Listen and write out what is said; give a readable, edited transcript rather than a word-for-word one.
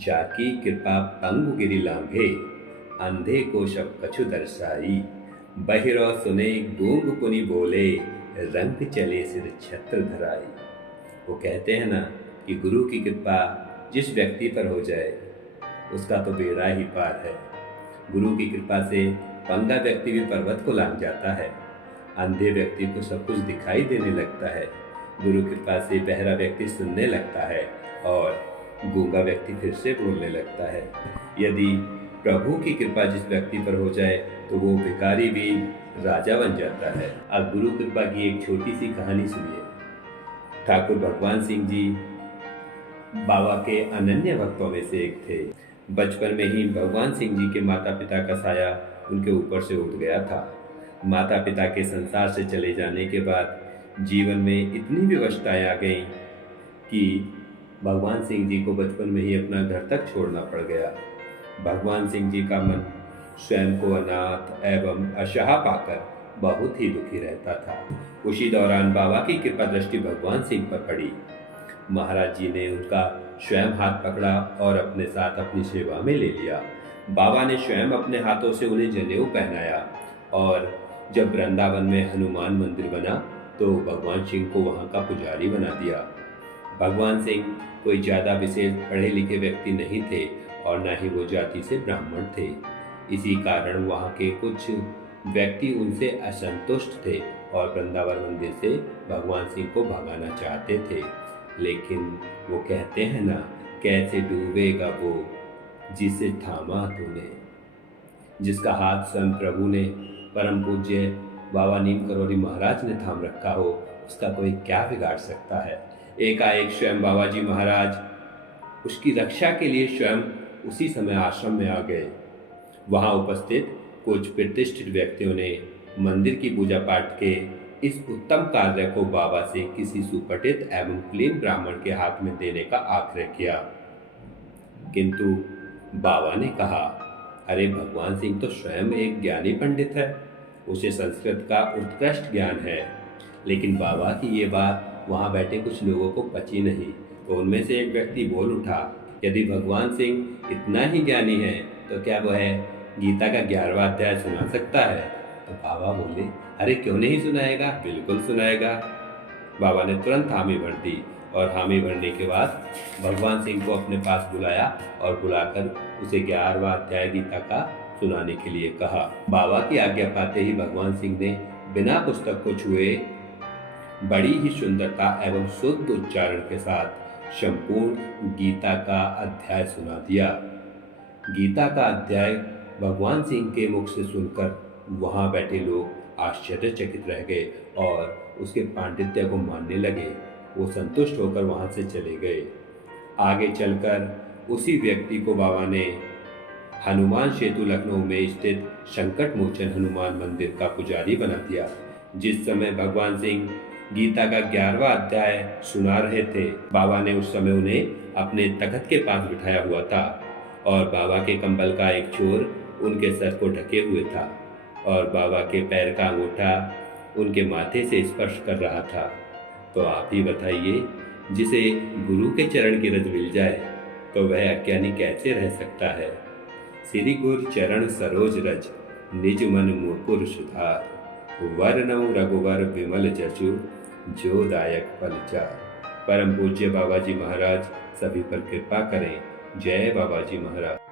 जाकी कृपा पंगु गिरि लांघे, अंधे को सब कछु दर्शाई। बहिरो सुने गूंग पुनि बोले, रंग चले सिर छत्र धराई। वो कहते हैं ना कि गुरु की कृपा जिस व्यक्ति पर हो जाए उसका तो बेड़ा ही पार है। गुरु की कृपा से पंगा व्यक्ति भी पर्वत को लांघ जाता है। अंधे व्यक्ति को सब कुछ दिखाई देने लगता है। गुरु कृपा से बहरा व्यक्ति सुनने लगता है और गूंगा व्यक्ति फिर से बोलने लगता है। यदि प्रभु की कृपा जिस व्यक्ति पर हो जाए तो वो भिखारी भी राजा बन जाता है। अब गुरु कृपा की एक छोटी सी कहानी सुनिए। ठाकुर भगवान सिंह जी बाबा के अनन्य भक्तों में से एक थे। बचपन में ही भगवान सिंह जी के माता पिता का साया उनके ऊपर से उठ गया था। माता पिता के संसार से चले जाने के बाद जीवन में इतनी विवशताएं आ गईं कि भगवान सिंह जी को बचपन में ही अपना घर तक छोड़ना पड़ गया। भगवान सिंह जी का मन स्वयं को अनाथ एवं असहाय पाकर बहुत ही दुखी रहता था। उसी दौरान बाबा की कृपा दृष्टि भगवान सिंह पर पड़ी। महाराज जी ने उनका स्वयं हाथ पकड़ा और अपने साथ अपनी सेवा में ले लिया। बाबा ने स्वयं अपने हाथों से उन्हें जनेऊ पहनाया और जब वृंदावन में हनुमान मंदिर बना तो भगवान सिंह को वहाँ का पुजारी बना दिया। भगवान सिंह कोई ज़्यादा विशेष पढ़े लिखे व्यक्ति नहीं थे और न ही वो जाति से ब्राह्मण थे। इसी कारण वहाँ के कुछ व्यक्ति उनसे असंतुष्ट थे और वृंदावन मंदिर से भगवान सिंह को भगाना चाहते थे। लेकिन वो कहते हैं ना, कैसे डूबेगा वो जिसे थामा तूने। जिसका हाथ स्वयं प्रभु ने, परम पूज्य बाबा नीम करोली महाराज ने थाम रखा हो, उसका कोई क्या बिगाड़ सकता है। एकाएक स्वयं बाबा जी महाराज उसकी रक्षा के लिए स्वयं उसी समय आश्रम में आ गए। वहाँ उपस्थित कुछ प्रतिष्ठित व्यक्तियों ने मंदिर की पूजा पाठ के इस उत्तम कार्य को बाबा से किसी सुपठित एवं कुलीन ब्राह्मण के हाथ में देने का आग्रह किया, किंतु बाबा ने कहा, अरे भगवान सिंह तो स्वयं एक ज्ञानी पंडित है, उसे संस्कृत का उत्कृष्ट ज्ञान है। लेकिन बाबा की ये बात वहाँ बैठे कुछ लोगों को पची नहीं, तो उनमें से एक व्यक्ति बोल उठा, यदि भगवान सिंह इतना ही ज्ञानी है तो क्या वह गीता का 11वां अध्याय सुना सकता है। तो बाबा बोले, अरे क्यों नहीं सुनाएगा, बिल्कुल सुनाएगा। बाबा ने तुरंत हामी भर दी और हामी भरने के बाद भगवान सिंह को अपने पास बुलाया और बुलाकर उसे 11वां अध्याय गीता का सुनाने के लिए कहा। बाबा की आज्ञा पाते ही भगवान सिंह ने बिना पुस्तक को छुए बड़ी ही सुंदरता एवं शुद्ध उच्चारण के साथ संपूर्ण गीता का अध्याय सुना दिया। गीता का अध्याय भगवान सिंह के मुख से सुनकर वहाँ बैठे लोग आश्चर्यचकित रह गए और उसके पांडित्य को मानने लगे। वो संतुष्ट होकर वहाँ से चले गए। आगे चलकर उसी व्यक्ति को बाबा ने हनुमान सेतु लखनऊ में स्थित संकट मोचन हनुमान मंदिर का पुजारी बना दिया। जिस समय भगवान सिंह गीता का 11वां अध्याय सुना रहे थे, बाबा ने उस समय उन्हें अपने तख्त के पास बिठाया हुआ था और बाबा के कंबल का एक छोर उनके सर को ढके हुए था और बाबा के पैर का अंगूठा उनके माथे से स्पर्श कर रहा था। तो आप ही बताइए, जिसे गुरु के चरण की रज मिल जाए तो वह अज्ञानी कैसे रह सकता है। श्री गुरु चरण सरोज रज, निज मन मुकुर सुधार। वर्णौ रघुवर विमल जसु, जो दायक फल चार। परम पूज्य बाबा जी महाराज सभी पर कृपा करें। जय बाबा जी महाराज।